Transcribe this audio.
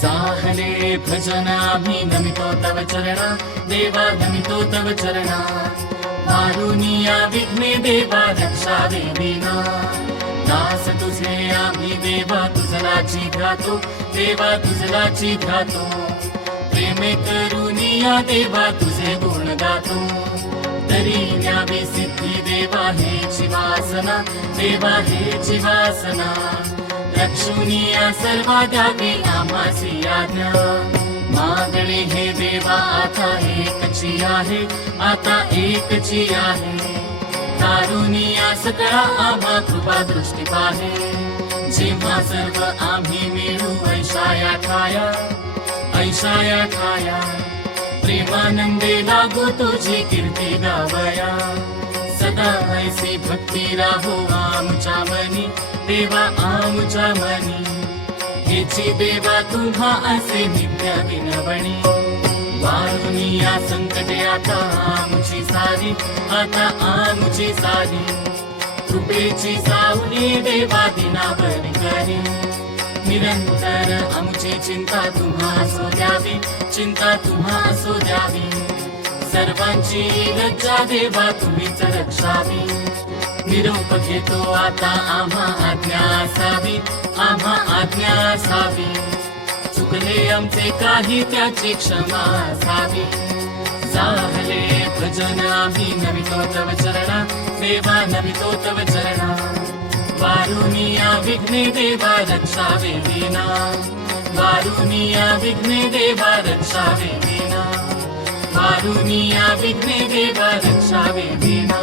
साहले भजन नमितो तव चरणा देवा नमितो तव चरणा। मारुनिया विघ्ने देवा रक्षा देवीना। दास तुझे आम्ही देवा तुझलाची घातो देवा तुझलाची घातो। प्रेमे करुनिया देवा तुझे गुण गातो। तरी न्यावे सिद्धी देवा हे वासना देवा हे वासना लक्ष्मीया सर्वा द्यावी आमासी आज्ञा मागणी हे देवा आता एकची आहे आता एकची आहे. कारुनिया सकळा आम्हा कृपा दृष्टी पाहे. जेव्हा सर्व आम्ही मिळू ऐशाया ठाया ऐशाया ठाया. प्रेमानंदे लागू तुझी कीर्ती गावया. सदा ऐसी भक्ती राहो आमच्या मनी देवा आमच्या मनी। हेची देवा तुम्हा असे नित्य विनवणी वारुनी या संकटे आता आमची सारी आता आमची सारी। कृपेची सावली देवा दिनावर करी। निरंतर आमची चिंता तुम्हा असो द्यावी चिंता तुम्हा असो द्यावी। सर्वांची लज्जा देवा तुम्हीच रक्षावी निरोप घेतो आता आम्हा आज्ञा असावी आम्हा आज्ञा असावी. चुकले आमचे काही त्याची क्षमा असावी. जाहले भजन आम्ही नवितो तव चरणा. देवा नवितो तव चरणा. वारुनिया विघ्ने देवा रक्षावे विना वारुनिया विघ्ने देवा रक्षावे दीना वारुनिया विघ्ने देवा रक्षावे दीना